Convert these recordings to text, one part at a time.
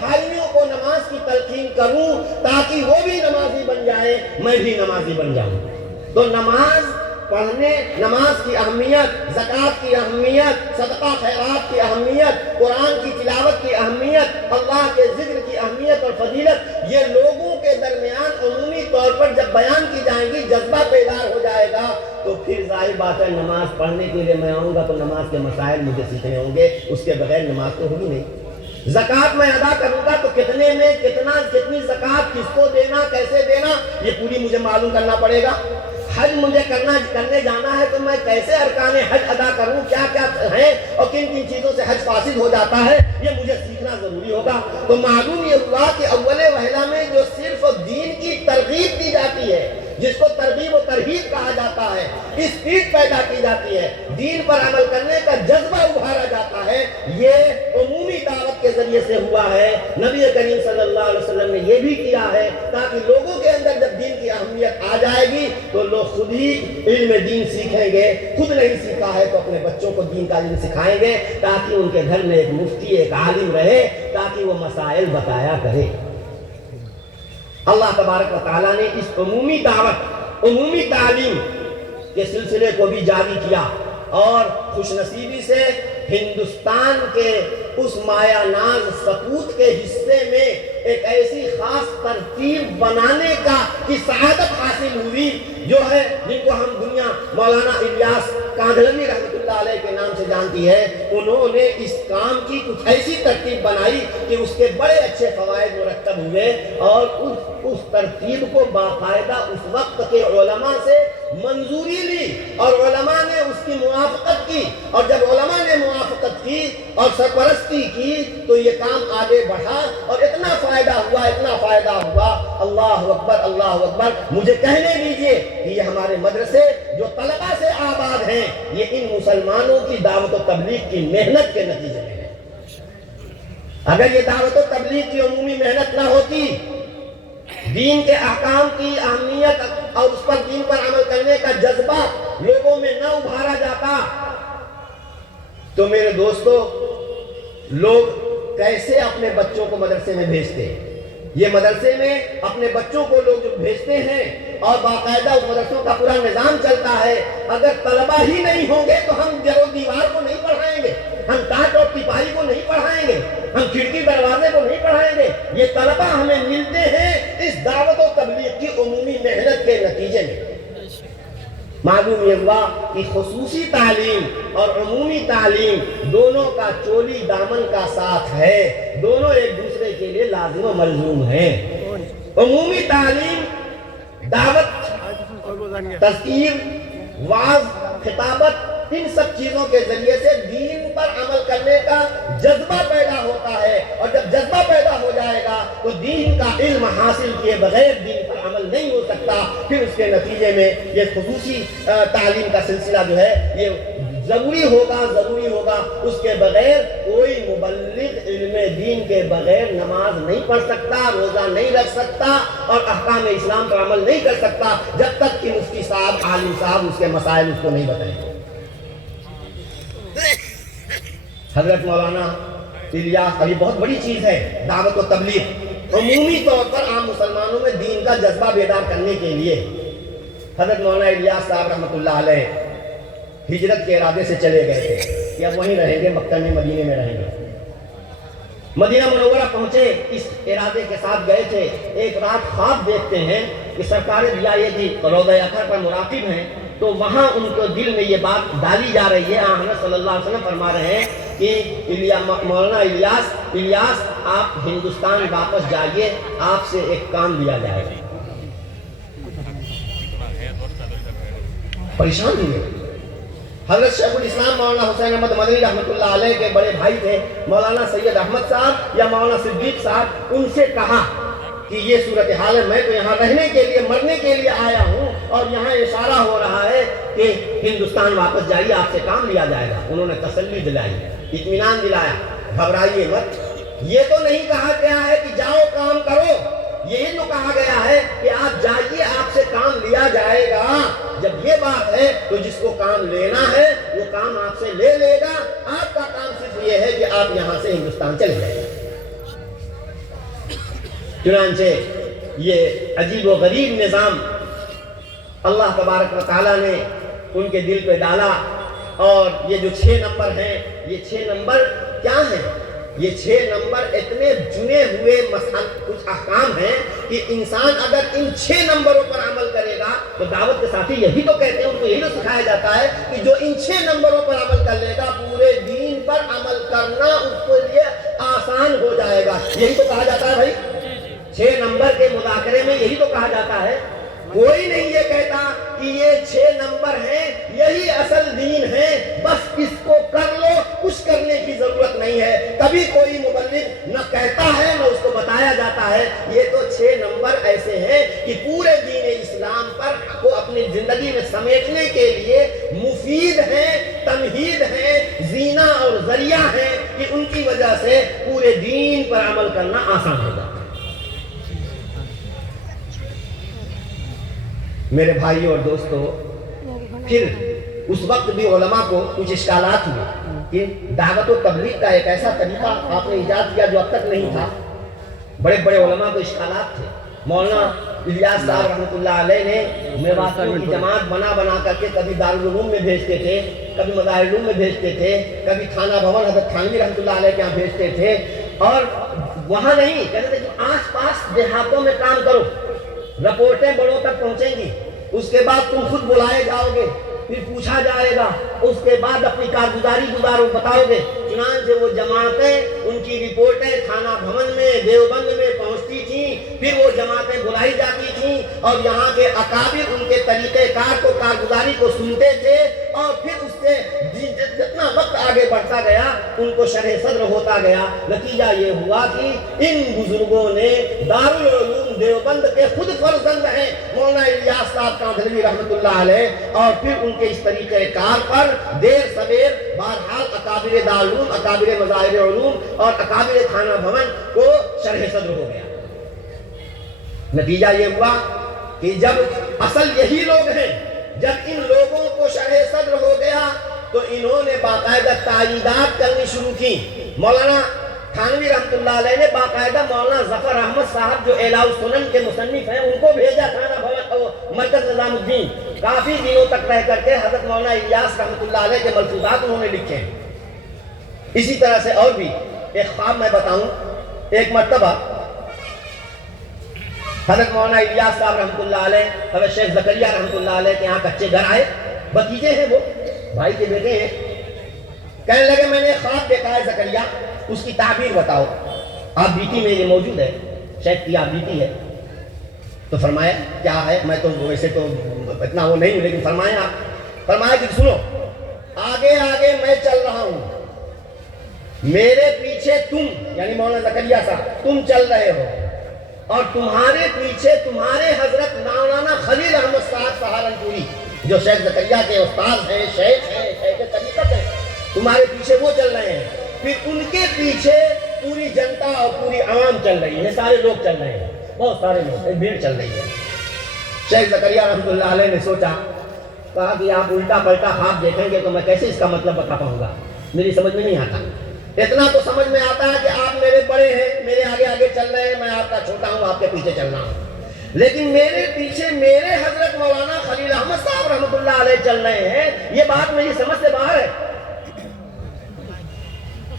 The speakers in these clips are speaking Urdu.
بھائیوں کو نماز کی تلقین کروں تاکہ وہ بھی نمازی بن جائے، میں بھی نمازی بن جاؤں۔ تو نماز پڑھنے، نماز کی اہمیت، زکوٰۃ کی اہمیت، صدقہ خیرات کی اہمیت، قرآن کی تلاوت کی اہمیت، اللہ کے ذکر کی اہمیت اور فضیلت، یہ لوگوں کے درمیان عمومی طور پر جب بیان کی جائیں گی، جذبہ بیدار ہو جائے گا، تو پھر ظاہر بات ہے نماز پڑھنے کے لیے میں آؤں گا تو نماز کے مسائل مجھے سیکھنے ہوں گے، اس کے بغیر نماز تو ہوگی نہیں۔ زکوٰۃ میں ادا کروں گا تو کتنے میں کتنی زکوٰۃ کس کو دینا، کیسے دینا، یہ پوری مجھے معلوم کرنا پڑے گا۔ حج مجھے کرنے جانا ہے تو میں کیسے ارکان حج ادا کروں، کیا کیا ہیں اور کن کن چیزوں سے حج فاسد ہو جاتا ہے، یہ مجھے سیکھنا ضروری ہوگا۔ تو معلوم یہ ہوا کہ اول وہلہ میں جو صرف دین کی ترغیب دی جاتی ہے، جس کو ترغیب و ترہیب کہا جاتا ہے، اسپیڈ پیدا کی جاتی ہے، دین پر عمل کرنے کا جذبہ ابھارا جاتا ہے، یہ عمومی دعوت کے ذریعے سے ہوا ہے۔ نبی کریم صلی اللہ علیہ وسلم نے یہ بھی کیا ہے تاکہ لوگوں کے اندر جب دین کی اہمیت آ جائے گی تو لوگ خود ہی علم دین سیکھیں گے، خود نہیں سیکھا ہے تو اپنے بچوں کو دین کا علم سکھائیں گے تاکہ ان کے گھر میں ایک مفتی، ایک عالم رہے، تاکہ وہ مسائل بتایا کرے۔ اللہ تبارک و تعالیٰ نے اس عمومی دعوت، عمومی تعلیم کے سلسلے کو بھی جاری کیا، اور خوش نصیبی سے ہندوستان کے اس مایا ناز سپوت کے حصے میں ایک ایسی خاص ترتیب بنانے کا کی سعادت حاصل ہوئی جو ہے، جن کو ہم دنیا مولانا الیاس کاندھلوی رحمۃ اللہ علیہ کے نام سے جانتی ہے۔ انہوں نے اس کام کی کچھ ایسی ترتیب بنائی کہ اس کے بڑے اچھے فوائد مرتب ہوئے، اور اس ترتیب کو باقاعدہ اس وقت کے علماء سے منظوری لی اور علماء نے اس کی موافقت کی، اور جب علماء نے موافقت کی اور سرپرستی کی تو یہ کام آگے بڑھا اور اتنا فائدہ ہوا، اتنا فائدہ ہوا، اللہ اکبر اللہ اکبر۔ مجھے کہنے دیجئے کہ یہ ہمارے مدرسے جو طلبہ سے آباد ہیں، یہ ان مسلمانوں کی دعوت و تبلیغ کی محنت کے نتیجے میں ہے۔ اگر یہ دعوت و تبلیغ کی عمومی محنت نہ ہوتی، دین کے احکام کی اہمیت اور اس پر دین پر عمل کرنے کا جذبہ لوگوں میں نہ ابھارا جاتا، تو میرے دوستو لوگ کیسے اپنے بچوں کو مدرسے میں بھیجتے ہیں؟ یہ مدرسے میں اپنے بچوں کو لوگ جو بھیجتے ہیں اور باقاعدہ اس مدرسوں کا پورا نظام چلتا ہے، اگر طلبہ ہی نہیں ہوں گے تو ہم جرو دیوار کو نہیں پڑھائیں گے، ہم ٹاٹ اور ٹپائی کو نہیں پڑھائیں گے، ہم کھڑکی دروازے کو نہیں پڑھائیں گے۔ یہ طلبہ ہمیں ملتے ہیں اس دعوت و تبلیغ کی عمومی محنت کے نتیجے میں۔ معلوم یہ ہوا کہ خصوصی تعلیم اور عمومی تعلیم دونوں کا چولی دامن کا ساتھ ہے، دونوں ایک دوسرے کے لیے لازم و ملزوم ہیں۔ عمومی تعلیم دعوت، تذکیر، وعظ، خطابت، ان سب چیزوں کے ذریعے سے دین پر عمل کرنے کا جذبہ پیدا ہوتا ہے، اور جب جذبہ پیدا ہو جائے گا تو دین کا علم حاصل کیے بغیر دین پر عمل نہیں ہو سکتا۔ پھر اس کے نتیجے میں یہ خصوصی تعلیم کا سلسلہ جو ہے یہ ضروری ہوگا۔ اس کے بغیر کوئی مبلغ علم دین کے بغیر نماز نہیں پڑھ سکتا، روزہ نہیں رکھ سکتا اور احکام اسلام پر عمل نہیں کر سکتا جب تک کہ مفتی صاحب، عالم صاحب اس کے مسائل اس کو نہیں بتائیں گے۔ حضرت مولانا الیاس، یہ بہت بڑی چیز ہے دعوت و تبلیغ، عمومی طور پر عام مسلمانوں میں دین کا جذبہ بیدار کرنے کے لیے۔ حضرت مولانا الیاس صاحب رحمۃ اللہ علیہ ہجرت کے ارادے سے چلے گئے تھے کہ اب وہیں رہیں گے، مکہ میں، مدینے میں رہیں گے۔ مدینہ منورہ پہنچے، اس ارادے کے ساتھ گئے تھے۔ ایک رات خواب دیکھتے ہیں کہ سرکار دیا یہ تھی روضہ اطہر پر مراقب ہیں، تو وہاں ان کو دل میں یہ بات ڈالی جا رہی ہے۔ حضرت صلی اللہ علیہ وسلم فرما رہے ہیں کہ مولانا الیاس آپ ہندوستان واپس جائیے، آپ سے ایک کام لیا جائے گا۔ پریشان ہوئے۔ حضرت شیخ الاسلام مولانا حسین احمد مدنی رحمۃ اللہ علیہ کے بڑے بھائی تھے مولانا سید احمد صاحب یا مولانا صدیق صاحب، ان سے کہا کہ یہ صورتحال ہے، میں تو یہاں رہنے کے لیے، مرنے کے لیے آیا ہوں، اور یہاں اشارہ ہو رہا ہے کہ ہندوستان واپس جائیے، آپ سے کام لیا جائے گا۔ انہوں نے تسلی دلائی، اطمینان دلایا، گھبرائیے مت۔ یہ تو نہیں کہا گیا ہے کہ جاؤ کام کرو، یہی تو کہا گیا ہے کہ آپ جائیے، آپ سے کام لیا جائے گا۔ جب یہ بات ہے تو جس کو کام لینا ہے وہ کام آپ سے لے لے گا، آپ کا کام صرف یہ ہے کہ آپ یہاں سے ہندوستان چلے جائیں۔ چنانچہ یہ عجیب و غریب نظام اللہ تبارک و تعالیٰ نے ان کے دل پہ ڈالا، اور یہ جو 6 نمبر ہیں، یہ 6 نمبر کیا ہیں؟ یہ 6 نمبر اتنے چنے ہوئے کچھ احکام ہیں کہ انسان اگر ان 6 نمبروں پر عمل کرے گا تو دعوت کے ساتھی یہی تو کہتے ہیں، ان کو یہی تو سکھایا جاتا ہے کہ جو ان 6 نمبروں پر عمل کر لے گا پورے دین پر عمل کرنا اس کے لیے آسان ہو جائے گا۔ یہی تو کہا جاتا ہے بھائی، 6 نمبر کے مذاکرے میں یہی تو کہا جاتا ہے۔ کوئی نہیں یہ کہتا کہ یہ 6 نمبر ہیں یہی اصل دین ہے، بس اس کو کر لو، کچھ کرنے کی ضرورت نہیں ہے۔ کبھی کوئی مبلغ نہ کہتا ہے نہ اس کو بتایا جاتا ہے یہ تو 6 نمبر ایسے ہیں کہ پورے دین اسلام پر کو اپنی زندگی میں سمیٹنے کے لیے مفید ہیں، تمہید ہیں، زینہ اور ذریعہ ہیں کہ ان کی وجہ سے پورے دین پر عمل کرنا آسان ہو جاتا ہے۔ میرے بھائیوں اور دوستو، پھر اس وقت بھی علماء کو کچھ اشکالات ہوئے کہ دعوت و تبلیغ کا ایک ایسا طریقہ آپ نے ایجاد کیا جو اب تک نہیں تھا۔ بڑے بڑے علماء کو اشکالات تھے۔ مولانا الیاس صاحب رحمۃ اللہ علیہ نے میواتیوں کی جماعت بنا کر کے کبھی دارالعلوم میں بھیجتے تھے، کبھی مظاہر العلوم میں بھیجتے تھے، کبھی تھانہ بھون حضرت تھانوی رحمۃ اللہ علیہ کے یہاں بھیجتے تھے، اور وہاں نہیں کہتے تھے کہ آس پاس دیہاتوں میں کام کرو، رپورٹیں بڑوں تک پہنچیں گی، اس کے بعد تم خود بلائے جاؤ گے، پھر پوچھا جائے گا، اس کے بعد اپنی کارگزاری گزارو بتاؤ گے۔ چنانچہ وہ جماعتیں، ان کی رپورٹیں تھانہ بھون میں دیوبند میں پہنچتی تھیں، پھر وہ جماعتیں بلائی جاتی تھیں اور یہاں کے اکابر ان کے طریقہ کار کو، کارگزاری کو سنتے تھے، اور پھر اس سے جتنا وقت آگے بڑھتا گیا ان کو شرح صدر ہوتا گیا۔ نتیجہ یہ ہوا کہ ان بزرگوں نے دارالعلوم دیوبند کے خود فرزند ہیں مولانا الیاس صاحب کاندھلوی رحمۃ اللہ علیہ، اور پھر ان کے اس طریقہ کار پر دیر سویر بہرحال اکابر دارالعلوم، اکابر مظاہر علوم اور اکابر تھانہ بھون کو شرح صدر ہو گیا۔ نتیجہ یہ ہوا کہ جب اصل یہی لوگ ہیں، جب ان لوگوں کو شرح صدر ہو گیا تو انہوں نے باقاعدہ تائیدات کرنی شروع کی۔ مولانا تھانوی رحمۃ اللہ علیہ نے باقاعدہ مولانا ظفر احمد صاحب جو اعلاء السنن کے مصنف ہیں ان کو بھیجا تھانہ بھون مرکز نظام الدین، کافی دنوں تک رہ کر کے حضرت مولانا الیاس رحمۃ اللہ علیہ کے ملفوظات انہوں نے لکھے ہیں۔ اسی طرح سے اور بھی ایک خواب میں بتاؤں، ایک مرتبہ حضرت مولانا الیاس صاحب رحمۃ اللہ علیہ حضرت شیخ زکریا رحمۃ اللہ علیہ کے یہاں کچے گھر آئے، بھتیجے ہیں، وہ بھائی کے بیٹے ہیں، کہنے لگے میں نے خواب دیکھا ہے زکریا، اس کی تعبیر بتاؤ۔ آپ بیٹی میں یہ موجود ہے، شیخ کی آپ بیٹی ہے، تو فرمایا کیا ہے؟ میں تو ویسے تو اتنا وہ نہیں ہوں، لیکن فرمایا کہ سنو، آگے آگے میں چل رہا ہوں، میرے پیچھے تم یعنی مولانا زکریا صاحب تم چل رہے ہو، اور تمہارے پیچھے تمہارے حضرت مولانا خلیل احمد صاحب سہارنپوری جو شیخ زکریا کے استاد ہیں، شیخ ہیں، شیخ طریقت ہیں، تمہارے پیچھے وہ چل رہے ہیں، پھر ان کے پیچھے پوری جنتا اور پوری عوام چل رہی ہے، سارے لوگ چل رہے ہیں، بہت سارے لوگ، ایک بھیڑ چل رہی ہے۔ شیخ زکریا رحمۃ اللہ علیہ نے سوچا، کہا کہ آپ الٹا پلٹا خواب دیکھیں گے تو میں کیسے اس کا مطلب بتا پاؤں گا، میری سمجھ میں نہیں آتا۔ اتنا تو سمجھ میں آتا ہے کہ آپ میرے بڑے ہیں، میرے آگے آگے چل رہے ہیں، میں آپ کا چھوٹا ہوں، آپ کے پیچھے چل رہا ہوں، لیکن میرے پیچھے میرے حضرت مولانا خلیل احمد صاحب رحمۃ اللہ علیہ چل رہے ہیں، یہ بات میری سمجھ سے باہر ہے۔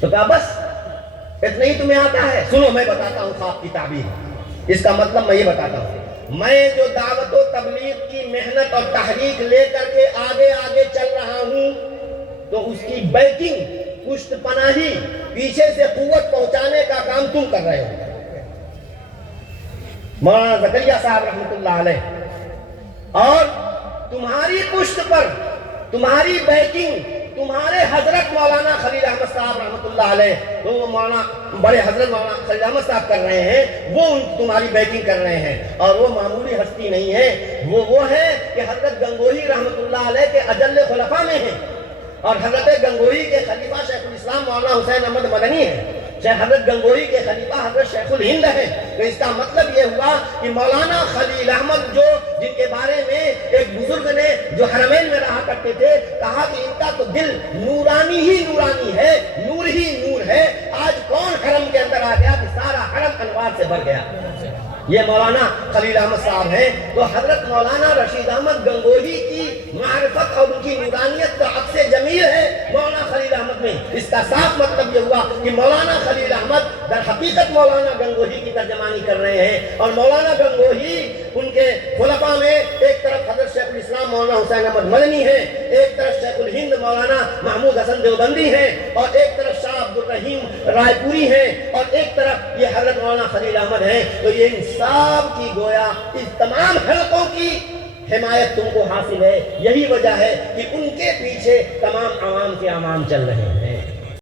تو کہا بس اتنا ہی تمہیں آتا ہے، سنو میں بتاتا ہوں خواب کی تعبیر، اس کا مطلب میں یہ بتاتا ہوں، میں جو دعوت و تبلیغ کی محنت اور تحریک لے کر کے آگے آگے چل رہا ہوں، تو اس کی بیکنگ، پشت پناہی، پیچھے سے قوت پہنچانے کا کام تم کر رہے ہو، مولانا زکریا صاحب رحمۃ اللہ علیہ، اور تمہاری پشت پر تمہاری بیکنگ تمہارے حضرت مولانا خلیل احمد صاحب رحمۃ اللہ علیہ، تو وہ مولانا بڑے حضرت مولانا خلیل احمد صاحب کر رہے ہیں، وہ تمہاری بیکنگ کر رہے ہیں، اور وہ معمولی ہستی نہیں ہے، وہ ہے کہ حضرت گنگوہی رحمۃ اللہ علیہ کے اجل خلفاء میں ہیں، اور حضرت گنگوہی کے خلیفہ شیخ الاسلام مولانا حسین احمد مدنی ہیں، حضرت گنگوہی کے خلیفہ حضرت شیخ الہند ہیں۔ تو اس کا مطلب یہ ہوا کہ مولانا خلیل احمد جو جن کے بارے میں ایک بزرگ نے جو حرمین میں رہا کرتے تھے کہا کہ ان کا تو دل نورانی ہی نورانی ہے، نور ہی نور ہے، آج کون حرم کے اندر آ گیا کہ سارا حرم انوار سے بھر گیا؟ یہ مولانا خلیل احمد صاحب ہیں۔ تو حضرت مولانا رشید احمد گنگوہی کی معرفت اور ان کی نورانیت کا عکس جمیل ہے مولانا خلیل احمد میں۔ اس کا صاف مطلب یہ ہوا کہ مولانا خلیل احمد در حقیقت مولانا گنگوہی کی ترجمانی کر رہے ہیں، اور مولانا گنگوہی ان کے خلفاء میں ایک طرف حضرت شیخ الاسلام مولانا حسین احمد مدنی ہیں، ایک طرف شیخ الہند مولانا محمود حسن دیوبندی ہیں، اور ایک طرف شاہ عبد الرحیم رائے پوری ہیں، اور ایک طرف یہ حضرت مولانا خلیل احمد ہیں۔ تو یہ ان سب کی گویا اس تمام حلقوں کی حمایت تم کو حاصل ہے۔ یہی وجہ ہے کہ ان کے پیچھے تمام عوام کے عوام چل رہے ہیں۔